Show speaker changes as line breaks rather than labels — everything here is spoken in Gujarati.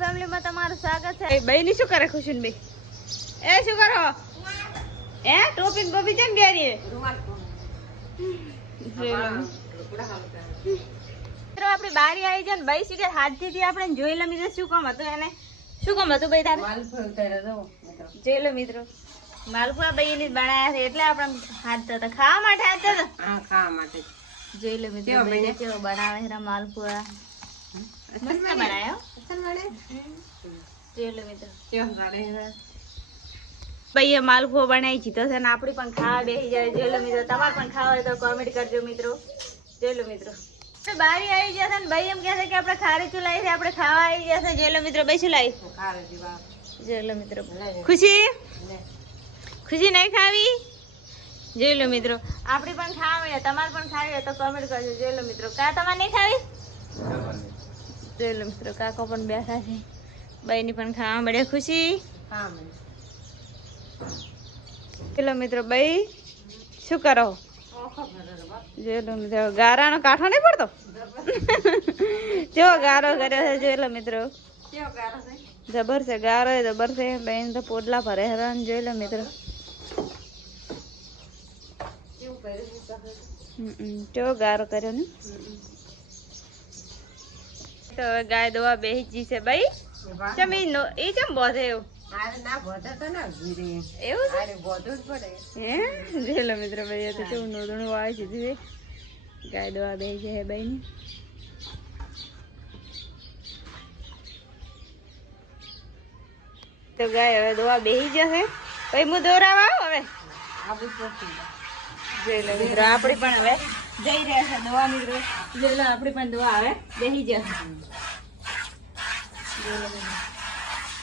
ફેમિલીમાં તમારું સ્વાગત છે. બહેની શું કરે ખુશીન બે? એ શું કરો? એ ટોપી ગોપી છે ને બેરી મિત્રો આપણી બારી આવી જાય ને ભાઈ શીખે હાથથી થી આપણે જોઈ લો મિત્રો શું કામ હતું એને? શું કામ હતું ભાઈ તારે? જોઈ લો મિત્રો. માલપુરા ભાઈ એની બનાયા છે એટલે આપણે હાથ હતા. ખાવા માટે હાથ હતા? જોઈ લો મિત્રો કેવો બનાવે છે માલપુઆ. મસ્ત બનાયો ભાઈએ માલપુઓ બનાવી જીતો છે ને આપણી પણ ખાવા બેસી જાય જોઈ લો મિત્રો તમારે પણ ખાવા હોય તો કોમેન્ટ કરજો મિત્રો જોઈ લો મિત્રો બારી આવી ગયા છે ને ભાઈ એમ કહે છે કે આપણે ખારી ચુલાઈ છે આપણે ખાવા આવી ગયા છે જોઈ લો મિત્રો ભાઈ ચુલાઈ જોઈ લો મિત્રો ખુશી ખુશી નહીં ખાવી જોઈ લો મિત્રો આપણી પણ ખાવા મળે તમારે પણ ખાવી હોય તો કોમેન્ટ કરજો જોઈ લો મિત્રો કા તમારે નહીં ખાવી જોઈ લો મિત્રો કાકો પણ બેઠા છે. બાઈની પણ ખાવા મળે. ખુશી? ચલો મિત્રો ભાઈ શું કરો? જોઈ લો મિત્રો ગારાનો કાંઠો નહીં પડતો? જો ગારો કર્યો છે જોઈ લો મિત્રો. જબર છે ગારો જબર છે. બેન તો પોડલા ભરે હેરાન જોઈ લો મિત્રો. કેવો ગારો કર્યો ને? તો હવે ગાય દોવા બેહી જી છે ભાઈ. ચમી નો એ કેમ બોધે એવું? ગાય દવા બેહી છે ભાઈ ની. તો ગાય હવે દોવા બેહી જશે. પછી હું દોરાવા આવું હવે? જોઈ લો મિત્રો આપણી પણ હવે જઈ રહ્યા છે દવા મિત્રો જોઈ લો આપણી પણ દવા આવે. બેહી જશે.